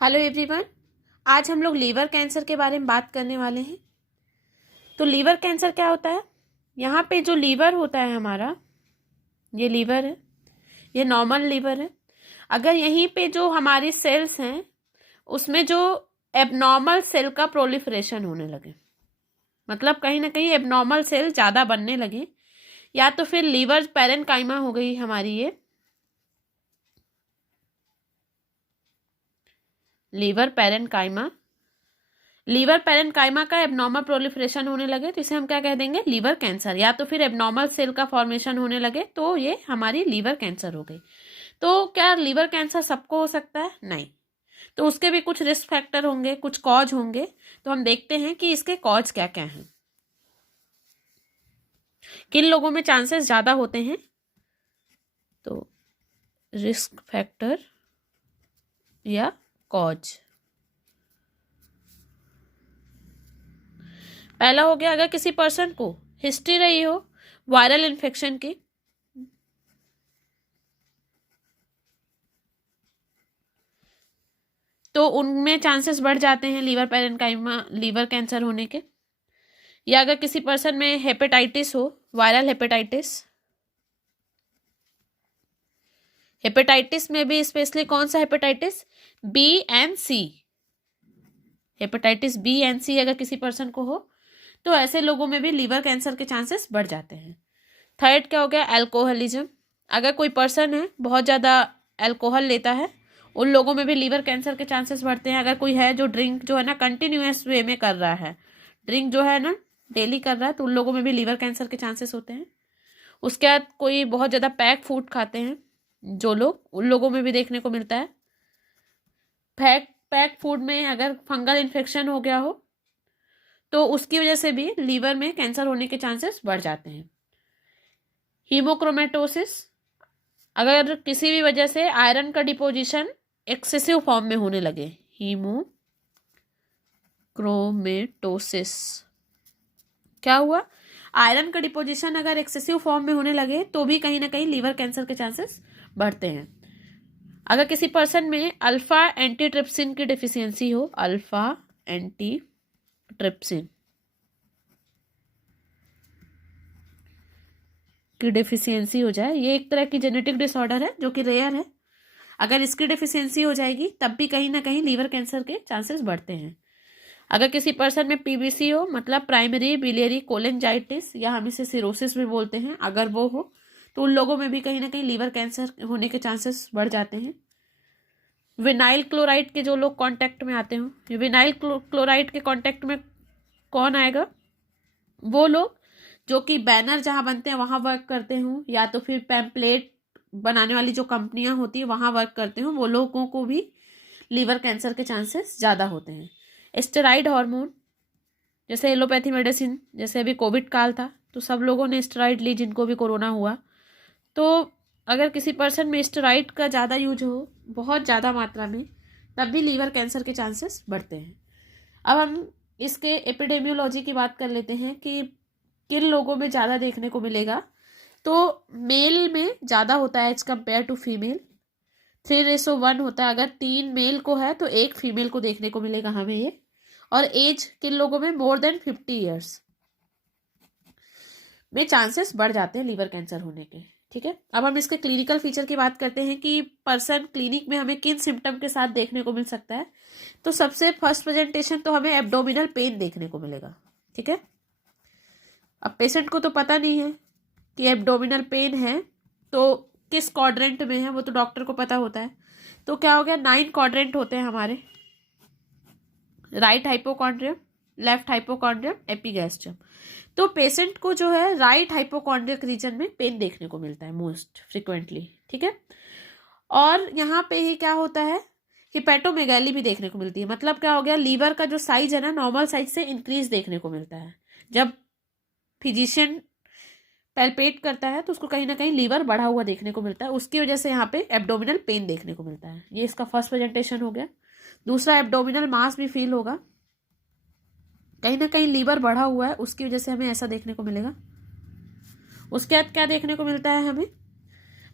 Hello everyone. आज हम लोग लीवर कैंसर के बारे में बात करने वाले हैं। तो लीवर कैंसर क्या होता है? यहाँ पे जो लीवर होता है हमारा, ये लीवर है, ये नॉर्मल लीवर है। अगर यहीं पे जो हमारी सेल्स हैं उसमें जो एबनॉर्मल सेल का प्रोलिफरेशन होने लगे, मतलब कहीं ना कहीं एबनॉर्मल सेल ज़्यादा बनने लगे, या तो फिर लीवर पैरेन्काइमा हो गई हमारी, ये लीवर पैरेन्काइमा का एबनॉर्मल प्रोलिफरेशन होने लगे तो इसे हम क्या कह देंगे? Liver cancer. या तो फिर एबनॉर्मल सेल का फॉर्मेशन होने लगे तो ये हमारी लीवर कैंसर हो गई। तो क्या लीवर कैंसर सबको हो सकता है? नहीं। तो उसके भी कुछ रिस्क फैक्टर होंगे, कुछ कॉज होंगे। तो हम देखते हैं कि इसके कॉज क्या क्या हैं, किन लोगों में चांसेस ज़्यादा होते हैं। तो रिस्क फैक्टर या कॉज, पहला हो गया, अगर किसी पर्सन को हिस्ट्री रही हो वायरल इन्फेक्शन की, तो उनमें चांसेस बढ़ जाते हैं लीवर पैरेन्काइमा, लीवर कैंसर होने के। या अगर किसी पर्सन में हेपेटाइटिस हो, वायरल हेपेटाइटिस में भी स्पेशली कौन सा hepatitis? B and C. Hepatitis B and C अगर किसी पर्सन को हो तो ऐसे लोगों में भी लीवर कैंसर के चांसेस बढ़ जाते हैं। थर्ड क्या हो गया? अल्कोहलिज्म। अगर कोई पर्सन है बहुत ज़्यादा अल्कोहल लेता है, उन लोगों में भी लीवर कैंसर के चांसेस बढ़ते हैं। अगर कोई है जो ड्रिंक जो है ना कंटिन्यूअस वे में कर रहा है, ड्रिंक जो है ना डेली कर रहा है, तो उन लोगों में भी लीवर कैंसर के चांसेस होते हैं। उसके बाद कोई बहुत ज़्यादा पैक फूड खाते हैं जो लोग, उन लोगों में भी देखने को मिलता है। पैक फूड में अगर फंगल इन्फेक्शन हो गया हो तो उसकी वजह से भी लीवर में कैंसर होने के चांसेस बढ़ जाते हैं। हीमोक्रोमेटोसिस, अगर किसी भी वजह से आयरन का डिपोजिशन एक्सेसिव फॉर्म में होने लगे, हीमोक्रोमेटोसिस क्या हुआ? आयरन का डिपोजिशन अगर एक्सेसिव फॉर्म में होने लगे तो भी कहीं ना कहीं लीवर कैंसर के चांसेस बढ़ते हैं। अगर किसी पर्सन में अल्फा एंटीट्रिप्सिन की डिफिशियंसी हो, अल्फा एंटीट्रिप्सिन की डिफिशियंसी हो जाए, ये एक तरह की जेनेटिक डिसऑर्डर है जो कि रेयर है। अगर इसकी डिफिशियंसी हो जाएगी तब भी कहीं ना कहीं लीवर कैंसर के चांसेस बढ़ते हैं। अगर किसी पर्सन में पीबीसी हो, मतलब प्राइमरी बिलियरी कोलेंजाइटिस, या हम इसे सिरोसिस भी बोलते हैं, अगर वो हो तो उन लोगों में भी कहीं ना कहीं लीवर कैंसर होने के चांसेस बढ़ जाते हैं। विनाइल क्लोराइड के जो लोग कांटेक्ट में आते हों, विनाइल क्लोराइड के कांटेक्ट में कौन आएगा? वो लोग जो कि बैनर जहाँ बनते हैं वहाँ वर्क करते हों, या तो फिर पैम्पलेट बनाने वाली जो कंपनियां होती है वहाँ वर्क करते हों, वो लोगों को भी लीवर कैंसर के चांसेस ज़्यादा होते हैं। स्टेरॉइड हार्मोन, जैसे एलोपैथी मेडिसिन, जैसे अभी कोविड काल था तो सब लोगों ने स्टेरॉइड ली जिनको भी कोरोना हुआ। तो अगर किसी पर्सन में स्टेरॉइड का ज़्यादा यूज हो बहुत ज़्यादा मात्रा में, तब भी लीवर कैंसर के चांसेस बढ़ते हैं। अब हम इसके एपिडेमियोलॉजी की बात कर लेते हैं कि किन लोगों में ज़्यादा देखने को मिलेगा। तो मेल में ज़्यादा होता है एज कम्पेयर टू फीमेल, 3:1 होता है। अगर 3 मेल को है तो 1 फीमेल को देखने को मिलेगा हमें ये। और एज किन लोगों में? मोर देन 50 ईयर्स में चांसेस बढ़ जाते हैं लीवर कैंसर होने के। ठीक है, अब हम इसके क्लिनिकल फीचर की बात करते हैं कि पर्सन क्लिनिक में हमें किन सिम्टम के साथ देखने को मिल सकता है। तो सबसे फर्स्ट प्रेजेंटेशन तो हमें एब्डोमिनल पेन देखने को मिलेगा। ठीक है, अब पेशेंट को तो पता नहीं है कि एब्डोमिनल पेन है तो किस क्वाड्रेंट में है, वो तो डॉक्टर को पता होता है। तो क्या हो गया? 9 क्वाड्रेंट होते हैं हमारे, right hypochondrium, left hypochondrium, epigastrium. तो पेशेंट को जो है राइट हाइपोकॉन्ड्रियक रीजन में पेन देखने को मिलता है मोस्ट फ्रिक्वेंटली। ठीक है, और यहाँ पे ही क्या होता है? हिपेटोमेगैली भी देखने को मिलती है। मतलब क्या हो गया? लीवर का जो साइज है ना, नॉर्मल साइज से इंक्रीज देखने को मिलता है। जब फिजिशियन पैल्पेट करता है तो उसको कहीं ना कहीं लीवर बढ़ा हुआ देखने को मिलता है, उसकी वजह से यहाँ पे एब्डोमिनल पेन देखने को मिलता है। ये इसका फर्स्ट प्रेजेंटेशन हो गया। दूसरा, एब्डोमिनल मास भी फील होगा, कहीं ना कहीं लीवर बढ़ा हुआ है, उसकी वजह से हमें ऐसा देखने को मिलेगा। उसके बाद क्या देखने को मिलता है हमें?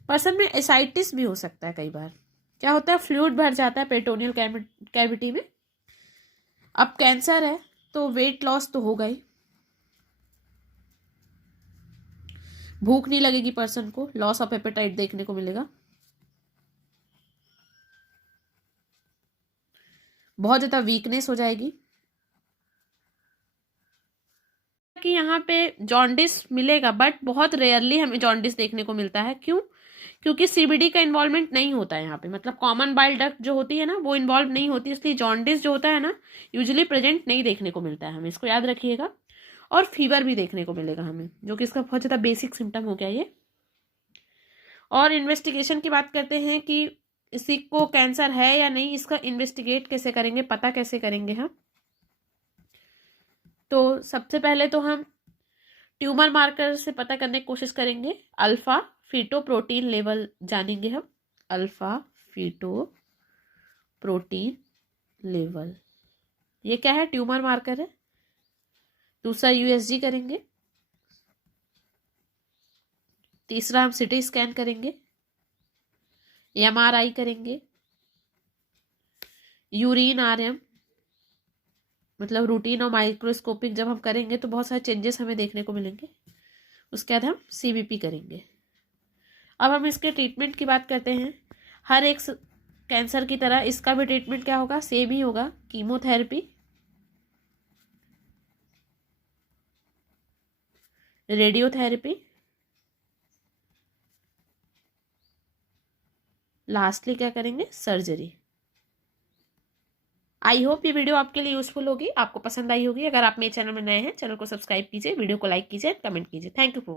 पर्सन में एसाइटिस भी हो सकता है कई बार। क्या होता है, फ्लूइड भर जाता है पेरिटोनियल कैविटी में। अब कैंसर है तो वेट लॉस तो होगा ही, भूख नहीं लगेगी पर्सन को, लॉस ऑफ एपेटाइट देखने को मिलेगा, बहुत ज्यादा वीकनेस हो जाएगी। कि यहाँ पे जॉन्डिस मिलेगा बट बहुत रेयरली हमें जॉन्डिस देखने को मिलता है। क्यों? क्योंकि सीबीडी का इन्वॉल्वमेंट नहीं होता है यहाँ पे, मतलब कॉमन बाइल डक्ट जो होती है ना वो इन्वॉल्व नहीं होती, इसलिए जॉन्डिस जो होता है ना यूजुअली प्रेजेंट नहीं देखने को मिलता है हमें, इसको याद रखिएगा। और फीवर भी देखने को मिलेगा हमें, जो कि इसका बहुत ज़्यादा बेसिक सिम्टम हो गया ये। और इन्वेस्टिगेशन की बात करते हैं कि इसी को कैंसर है या नहीं, इसका इन्वेस्टिगेट कैसे करेंगे, पता कैसे करेंगे हम। तो सबसे पहले तो हम ट्यूमर मार्कर से पता करने की कोशिश करेंगे, अल्फा फीटोप्रोटीन लेवल जानेंगे हम, अल्फा फीटोप्रोटीन लेवल, ये क्या है, ट्यूमर मार्कर है। दूसरा यूएसजी करेंगे, तीसरा हम सिटी स्कैन करेंगे, एमआरआई करेंगे, यूरिन आरएम, मतलब रूटीन और माइक्रोस्कोपिक जब हम करेंगे तो बहुत सारे चेंजेस हमें देखने को मिलेंगे। उसके बाद हम सीबीपी करेंगे। अब हम इसके ट्रीटमेंट की बात करते हैं। हर एक कैंसर की तरह इसका भी ट्रीटमेंट क्या होगा, सेम ही होगा, कीमोथेरेपी, रेडियोथेरेपी, लास्टली क्या करेंगे, सर्जरी। आई होप ये वीडियो आपके लिए यूजफुल होगी, आपको पसंद आई होगी। अगर आप मेरे चैनल में नए हैं, चैनल को सब्सक्राइब कीजिए, वीडियो को लाइक कीजिए, कमेंट कीजिए। Thank you for